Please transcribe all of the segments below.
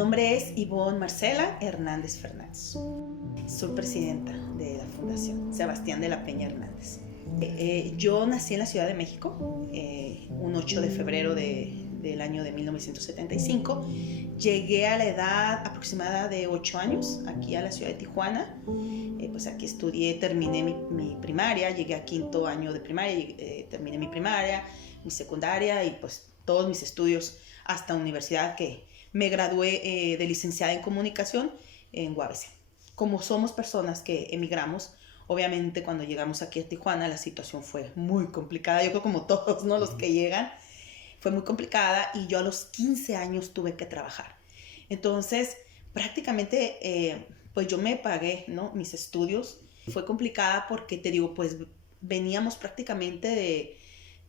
nombre es Ivonne Marcela Hernández Fernández. Soy presidenta de la Fundación Sebastián de la Peña Hernández. Yo nací en la Ciudad de México, un 8 de febrero del año de 1975. Llegué a la edad aproximada de 8 años aquí a la ciudad de Tijuana. Pues aquí estudié, terminé mi primaria, llegué a quinto año de primaria, terminé mi primaria, mi secundaria y pues todos mis estudios hasta universidad, que me gradué de licenciada en comunicación en UABC. Como somos personas que emigramos, obviamente cuando llegamos aquí a Tijuana la situación fue muy complicada. Yo creo como todos, ¿no? Los que llegan, fue muy complicada y yo a los 15 años tuve que trabajar. Entonces, prácticamente, pues yo me pagué, ¿no? Mis estudios. Fue complicada porque, te digo, pues veníamos prácticamente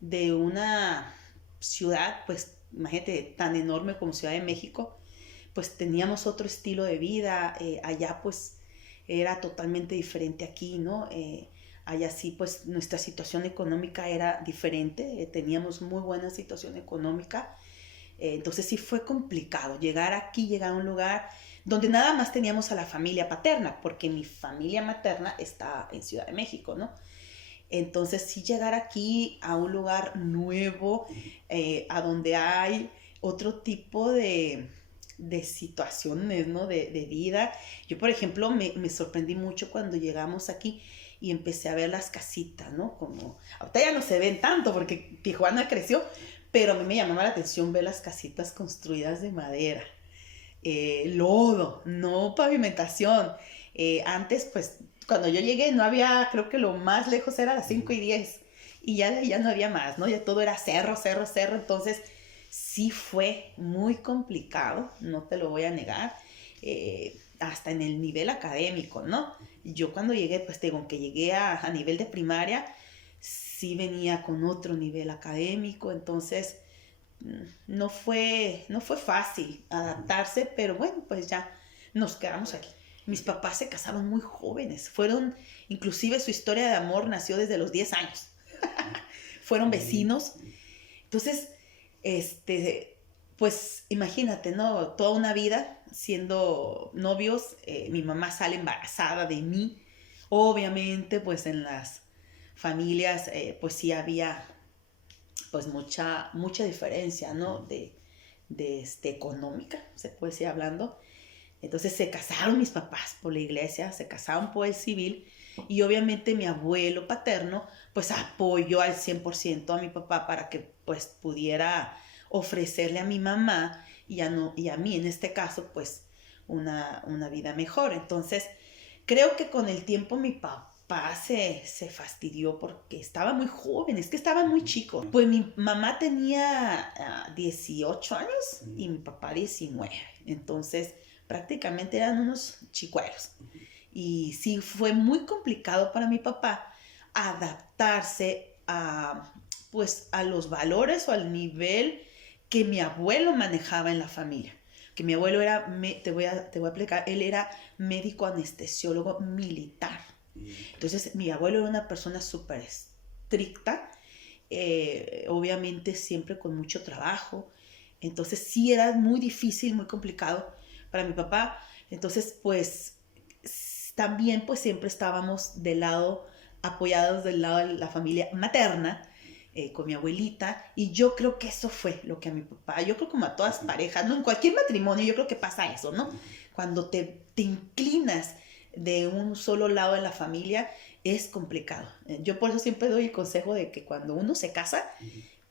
de una ciudad, pues imagínate, tan enorme como Ciudad de México, pues teníamos otro estilo de vida. Allá pues era totalmente diferente aquí, ¿no? Allá sí pues nuestra situación económica era diferente, teníamos muy buena situación económica, entonces sí fue complicado llegar aquí, llegar a un lugar donde nada más teníamos a la familia paterna, porque mi familia materna está en Ciudad de México, ¿no? Entonces sí llegar aquí a un lugar nuevo, a donde hay otro tipo de situaciones, ¿no? De vida. Yo, por ejemplo, me sorprendí mucho cuando llegamos aquí y empecé a ver las casitas, ¿no? Como, ahorita ya no se ven tanto porque Tijuana creció, pero a mí me llamaba la atención ver las casitas construidas de madera, lodo, no pavimentación. Antes, pues, cuando yo llegué no había, creo que lo más lejos era las 5 y 10 y ya no había más, ¿no? Ya todo era cerro, cerro, cerro. Entonces sí fue muy complicado, no te lo voy a negar, hasta en el nivel académico, ¿no? Yo cuando llegué, pues digo, aunque llegué a nivel de primaria, sí venía con otro nivel académico. Entonces no fue fácil adaptarse, pero bueno, pues ya nos quedamos aquí. Mis papás se casaron muy jóvenes, inclusive su historia de amor nació desde los 10 años. Fueron vecinos. Entonces, pues imagínate, ¿no? Toda una vida siendo novios. Mi mamá sale embarazada de mí. Obviamente, pues en las familias, pues sí había pues mucha diferencia, ¿no? De económica, se puede decir hablando. Entonces se casaron mis papás por la iglesia, se casaron por el civil, y obviamente mi abuelo paterno pues apoyó al 100% a mi papá para que pues pudiera ofrecerle a mi mamá y a mí en este caso pues una vida mejor. Entonces creo que con el tiempo mi papá se fastidió porque estaba muy joven, es que estaban muy chicos. Pues mi mamá tenía 18 años y mi papá 19. Entonces prácticamente eran unos chicueros. Y sí fue muy complicado para mi papá adaptarse pues a los valores o al nivel que mi abuelo manejaba en la familia. Que mi abuelo era, te voy a explicar, él era médico anestesiólogo militar. Entonces mi abuelo era una persona súper estricta, obviamente siempre con mucho trabajo. Entonces sí era muy difícil, muy complicado para mi papá. Entonces pues también pues siempre estábamos apoyados del lado de la familia materna, con mi abuelita, y yo creo que eso fue lo que a mi papá, yo creo como a todas parejas, ¿no? En cualquier matrimonio yo creo que pasa eso, ¿no? Cuando te inclinas de un solo lado de la familia es complicado. Yo por eso siempre doy el consejo de que cuando uno se casa,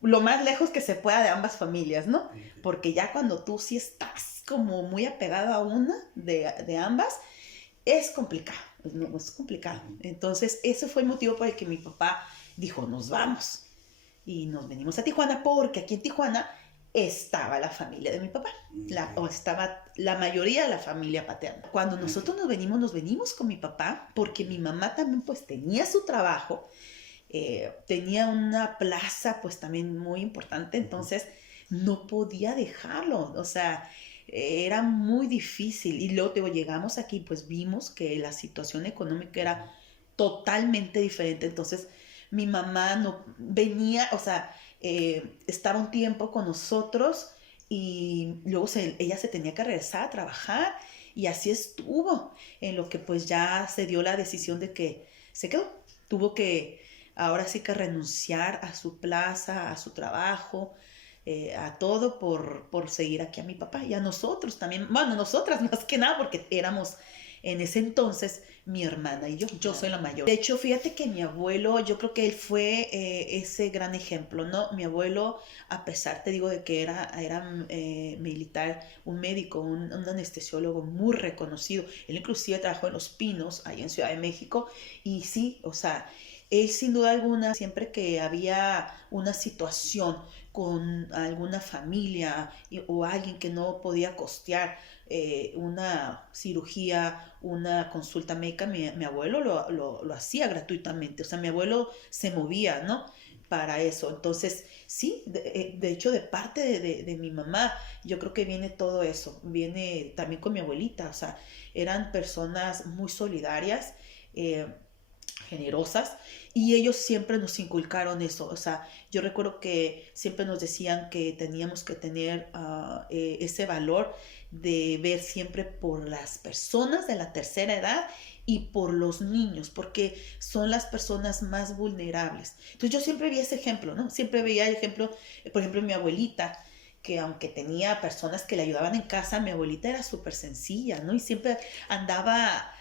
lo más lejos que se pueda de ambas familias, ¿no? Porque ya cuando tú sí estás como muy apegado a una de ambas, es complicado, es complicado. Entonces ese fue el motivo por el que mi papá dijo, nos vamos. Y nos venimos a Tijuana porque aquí en Tijuana estaba la familia de mi papá, o estaba la mayoría de la familia paterna. Cuando nosotros nos venimos con mi papá porque mi mamá también pues tenía su trabajo, tenía una plaza pues también muy importante, entonces no podía dejarlo, o sea, era muy difícil. Y luego llegamos aquí, pues vimos que la situación económica era totalmente diferente. Entonces mi mamá no venía, o sea, estaba un tiempo con nosotros y luego ella se tenía que regresar a trabajar y así estuvo, en lo que pues ya se dio la decisión de que se quedó. Tuvo que ahora sí que renunciar a su plaza, a su trabajo, a todo por seguir aquí a mi papá y a nosotros también, bueno, nosotras más que nada porque éramos en ese entonces mi hermana y yo soy la mayor. De hecho, fíjate que mi abuelo, yo creo que él fue ese gran ejemplo, ¿no? Mi abuelo, a pesar, te digo, de que era militar, un médico, un anestesiólogo muy reconocido, él inclusive trabajó en Los Pinos, ahí en Ciudad de México, y sí, o sea, él sin duda alguna, siempre que había una situación con alguna familia o alguien que no podía costear una cirugía, una consulta médica, mi abuelo lo hacía gratuitamente. O sea, mi abuelo se movía, ¿no? Para eso. Entonces, sí, de hecho, de parte de mi mamá, yo creo que viene todo eso. Viene también con mi abuelita. O sea, eran personas muy solidarias. Generosas y ellos siempre nos inculcaron eso, o sea, yo recuerdo que siempre nos decían que teníamos que tener ese valor de ver siempre por las personas de la tercera edad y por los niños, porque son las personas más vulnerables. Entonces yo siempre vi ese ejemplo, ¿no? Siempre veía el ejemplo, por ejemplo, mi abuelita, que aunque tenía personas que le ayudaban en casa, mi abuelita era súper sencilla, ¿no? Y siempre andaba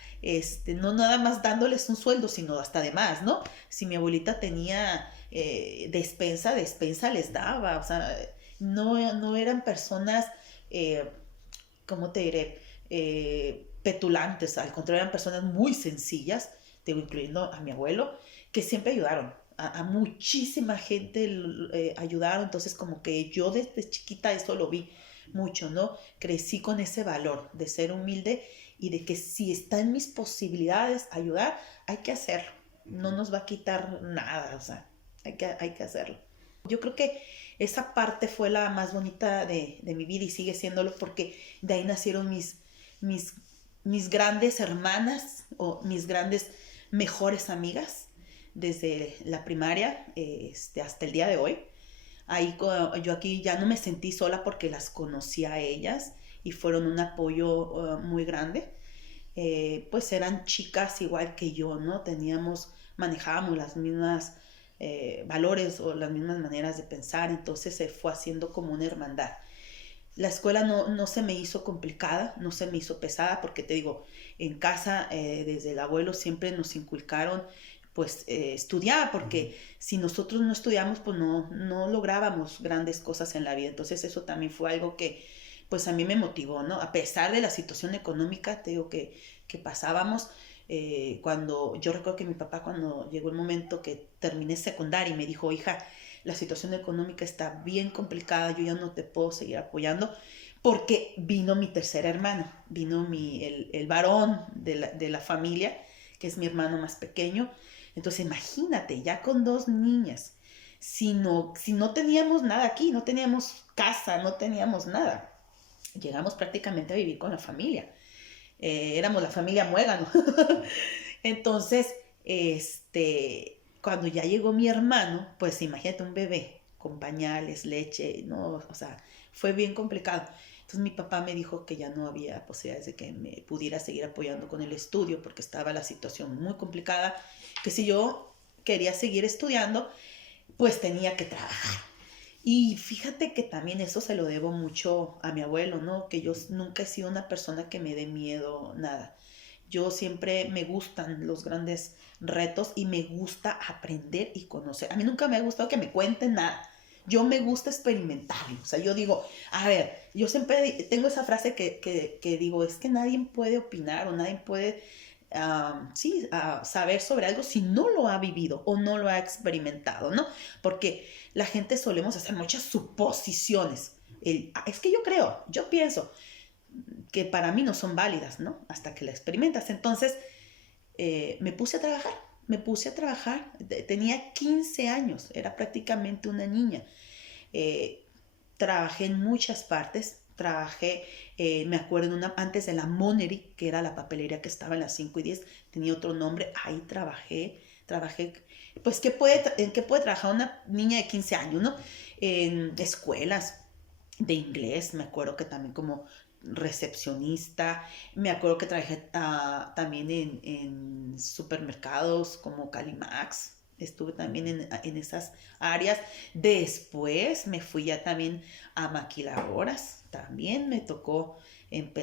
no nada más dándoles un sueldo, sino hasta de más, ¿no? Si mi abuelita tenía despensa les daba, o sea, no eran personas, ¿cómo te diré? Petulantes, al contrario, eran personas muy sencillas, digo, incluyendo a mi abuelo, que siempre ayudaron. A muchísima gente ayudaron, entonces como que yo desde chiquita eso lo vi mucho, ¿no? Crecí con ese valor de ser humilde y de que si está en mis posibilidades ayudar, hay que hacerlo. No nos va a quitar nada, o sea, hay que hacerlo. Yo creo que esa parte fue la más bonita de mi vida y sigue siéndolo porque de ahí nacieron mis grandes hermanas o mis grandes mejores amigas desde la primaria hasta el día de hoy. Ahí yo aquí ya no me sentí sola porque las conocí a ellas y fueron un apoyo muy grande. Pues eran chicas igual que yo, ¿no? Manejábamos las mismas valores o las mismas maneras de pensar, entonces se fue haciendo como una hermandad. La escuela no se me hizo complicada, no se me hizo pesada, porque te digo, en casa desde el abuelo siempre nos inculcaron pues estudiar, porque si nosotros no estudiamos pues no lográbamos grandes cosas en la vida. Entonces eso también fue algo que pues a mí me motivó, ¿no? A pesar de la situación económica, te digo que pasábamos, cuando yo recuerdo que mi papá cuando llegó el momento que terminé secundaria y me dijo, hija, la situación económica está bien complicada, yo ya no te puedo seguir apoyando, porque vino mi tercer hermano, vino el varón de la familia, que es mi hermano más pequeño. Entonces imagínate, ya con dos niñas, si no teníamos nada aquí, no teníamos casa, no teníamos nada. Llegamos prácticamente a vivir con la familia. Éramos la familia Muégano. Entonces, cuando ya llegó mi hermano, pues imagínate un bebé con pañales, leche, no, o sea, fue bien complicado. Entonces mi papá me dijo que ya no había posibilidades de que me pudiera seguir apoyando con el estudio porque estaba la situación muy complicada, que si yo quería seguir estudiando, pues tenía que trabajar. Y fíjate que también eso se lo debo mucho a mi abuelo, ¿no? Que yo nunca he sido una persona que me dé miedo, nada. Yo siempre me gustan los grandes retos y me gusta aprender y conocer. A mí nunca me ha gustado que me cuenten nada. Yo me gusta experimentarlo. O sea, yo digo, a ver, yo siempre tengo esa frase que digo, es que nadie puede opinar o nadie puede saber sobre algo si no lo ha vivido o no lo ha experimentado, ¿no? Porque la gente solemos hacer muchas suposiciones. Es que yo pienso que para mí no son válidas, ¿no? Hasta que la experimentas. Entonces, me puse a trabajar, tenía 15 años, era prácticamente una niña. Trabajé en muchas partes, me acuerdo antes de la Monnery, que era la papelería que estaba en las 5 y 10, tenía otro nombre, ahí trabajé, pues ¿en qué puede trabajar una niña de 15 años, no? En escuelas, de inglés, me acuerdo que también como recepcionista, me acuerdo que trabajé también en supermercados como Calimax, estuve también en esas áreas. Después me fui ya también a maquiladoras, también me tocó,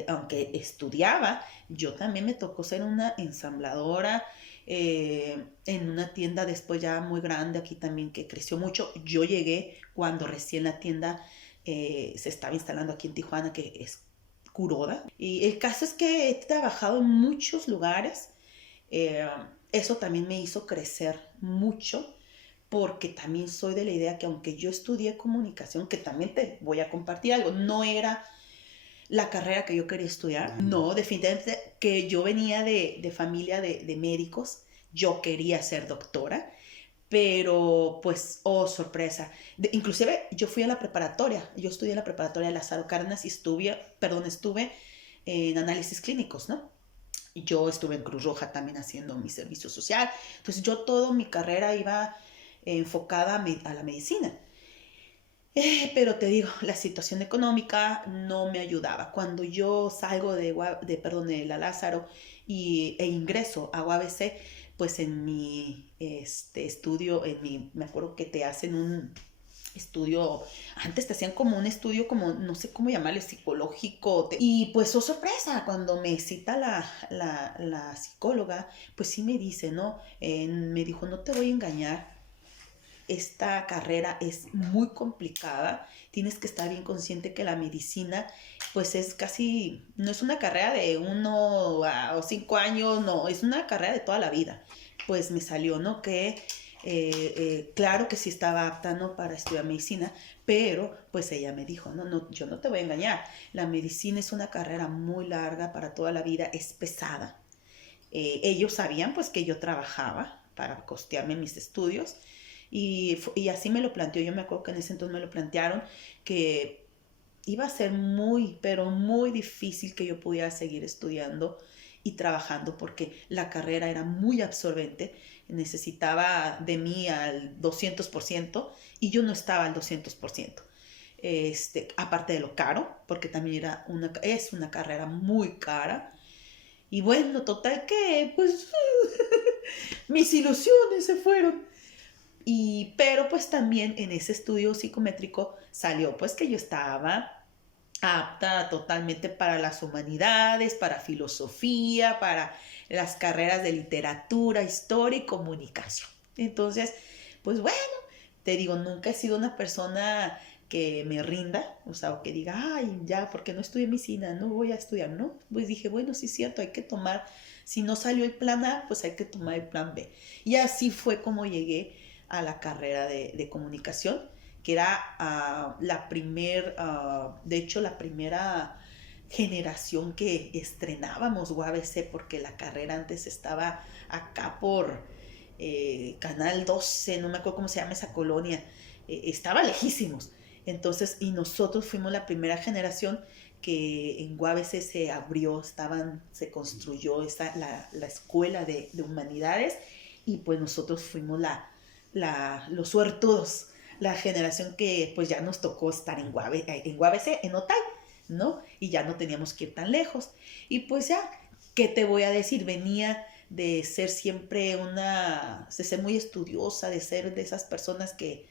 aunque estudiaba, yo también me tocó ser una ensambladora, en una tienda después ya muy grande aquí también que creció mucho. Yo llegué cuando recién la tienda se estaba instalando aquí en Tijuana, que es Kuroda. Y el caso es que he trabajado en muchos lugares. Eh, Eso también me hizo crecer mucho porque también soy de la idea que aunque yo estudié comunicación, que también te voy a compartir algo, no era la carrera que yo quería estudiar. No, definitivamente que yo venía de familia de médicos, yo quería ser doctora, pero pues, oh, sorpresa. Inclusive yo fui a la preparatoria, yo estudié en la preparatoria de Lázaro Cárdenas y estuve en análisis clínicos, ¿no? Y yo estuve en Cruz Roja también haciendo mi servicio social. Entonces yo toda mi carrera iba enfocada a la medicina. Pero te digo, la situación económica no me ayudaba. Cuando yo salgo de la Lázaro e ingreso a UABC, pues en mi estudio, me acuerdo que te hacen un estudio, antes te hacían como un estudio, como no sé cómo llamarle, psicológico. Y pues, oh sorpresa, cuando me cita la psicóloga, pues sí me dice, ¿no? Me dijo, no te voy a engañar, esta carrera es muy complicada, tienes que estar bien consciente que la medicina pues es casi, no es una carrera de 1 o 5 años, no, es una carrera de toda la vida. Pues me salió, ¿no? Que claro que sí estaba apta, ¿no? Para estudiar medicina, pero pues ella me dijo, no, no, yo no te voy a engañar, la medicina es una carrera muy larga para toda la vida, es pesada. Ellos sabían pues que yo trabajaba para costearme mis estudios y así me lo planteó. Yo me acuerdo que en ese entonces me lo plantearon que iba a ser muy, pero muy difícil que yo pudiera seguir estudiando y trabajando porque la carrera era muy absorbente, necesitaba de mí al 200% y yo no estaba al 200%. Aparte de lo caro, porque también es una carrera muy cara. Y bueno, total que pues mis ilusiones se fueron. Pero pues también en ese estudio psicométrico salió pues que yo estaba apta totalmente para las humanidades, para filosofía, para las carreras de literatura, historia y comunicación. Entonces, pues bueno, te digo, nunca he sido una persona que me rinda, o sea, o que diga, ay, ya, porque no estudié medicina, no voy a estudiar, ¿no? Pues dije, bueno, sí es cierto, hay que tomar, si no salió el plan A, pues hay que tomar el plan B. Y así fue como llegué a la carrera de comunicación, que era de hecho, la primera generación que estrenábamos UABC, porque la carrera antes estaba acá por Canal 12, no me acuerdo cómo se llama esa colonia, estaba lejísimos. Entonces, y nosotros fuimos la primera generación que en UABC se construyó la escuela de humanidades, y pues nosotros fuimos los suertudos, la generación que pues ya nos tocó estar en UABC, en Otay, ¿no? Y ya no teníamos que ir tan lejos. Y pues ya, ¿qué te voy a decir? Venía de ser siempre de ser muy estudiosa, de ser de esas personas que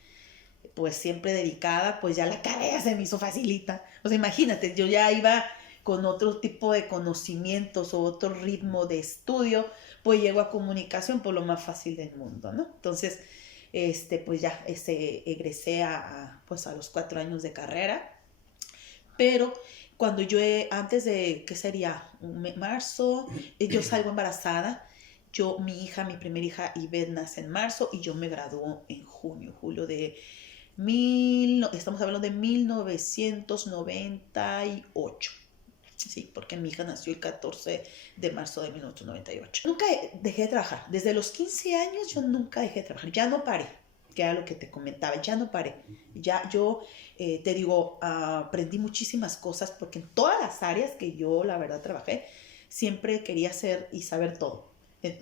pues siempre dedicada, pues ya la carrera se me hizo facilita. O sea, imagínate, yo ya iba con otro tipo de conocimientos o otro ritmo de estudio, pues llego a comunicación por lo más fácil del mundo, ¿no? Entonces, pues ya egresé pues a los 4 años de carrera, pero cuando antes de, ¿qué sería? Marzo, yo salgo embarazada. Mi primera hija Ivette nace en marzo y yo me graduó en julio de estamos hablando de 1998. Sí, porque mi hija nació el 14 de marzo de 1998. Nunca dejé de trabajar. Desde los 15 años yo nunca dejé de trabajar. Ya no paré, que era lo que te comentaba. Ya no paré. Ya yo, te digo, aprendí muchísimas cosas porque en todas las áreas que yo, la verdad, trabajé, siempre quería hacer y saber todo.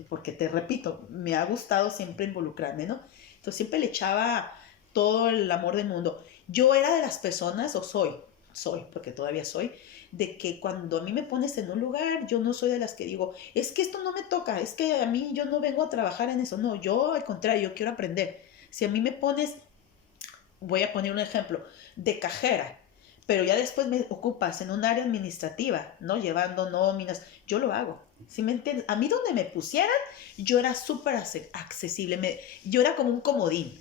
Porque te repito, me ha gustado siempre involucrarme, ¿no? Entonces siempre le echaba todo el amor del mundo. Yo era de las personas, o soy, soy, porque todavía soy, de que cuando a mí me pones en un lugar, yo no soy de las que digo, es que esto no me toca, es que a mí yo no vengo a trabajar en eso. No, yo al contrario, yo quiero aprender. Si a mí me pones, voy a poner un ejemplo, de cajera, pero ya después me ocupas en un área administrativa, ¿no? Llevando nóminas, yo lo hago. ¿Sí me entiendes? A mí donde me pusieran, yo era súper accesible, yo era como un comodín.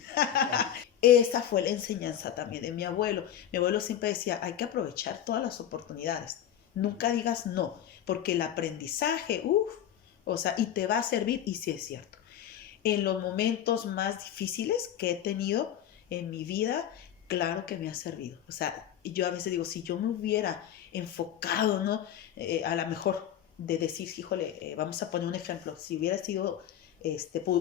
Esa fue la enseñanza también de mi abuelo. Mi abuelo siempre decía, hay que aprovechar todas las oportunidades. Nunca digas no, porque el aprendizaje, o sea, y te va a servir, y sí es cierto. En los momentos más difíciles que he tenido en mi vida, claro que me ha servido. O sea, yo a veces digo, si yo me hubiera enfocado, ¿no? A lo mejor de decir, híjole, vamos a poner un ejemplo, si hubiera sido,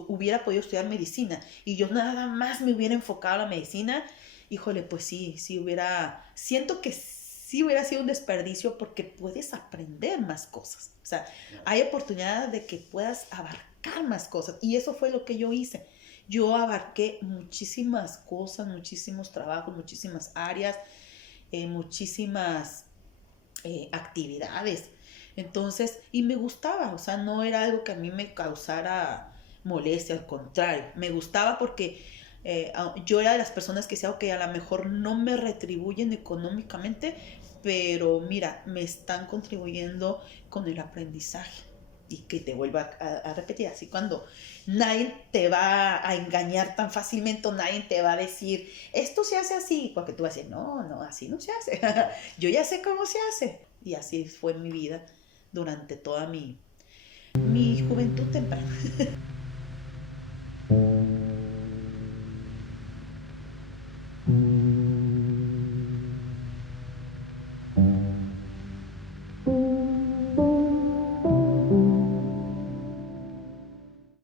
hubiera podido estudiar medicina y yo nada más me hubiera enfocado a la medicina, híjole, pues sí hubiera, siento que sí hubiera sido un desperdicio porque puedes aprender más cosas. O sea, hay oportunidad de que puedas abarcar más cosas y eso fue lo que yo hice. Yo abarqué muchísimas cosas, muchísimos trabajos, muchísimas áreas, muchísimas actividades. Entonces, y me gustaba, o sea, no era algo que a mí me causara molestia, al contrario, me gustaba porque yo era de las personas que decía, ok, a lo mejor no me retribuyen económicamente, pero mira, me están contribuyendo con el aprendizaje. Y que te vuelva a repetir, así cuando nadie te va a engañar tan fácilmente, o nadie te va a decir, esto se hace así, porque tú vas a decir, no, así no se hace. Yo ya sé cómo se hace. Y así fue mi vida durante toda mi juventud temprana.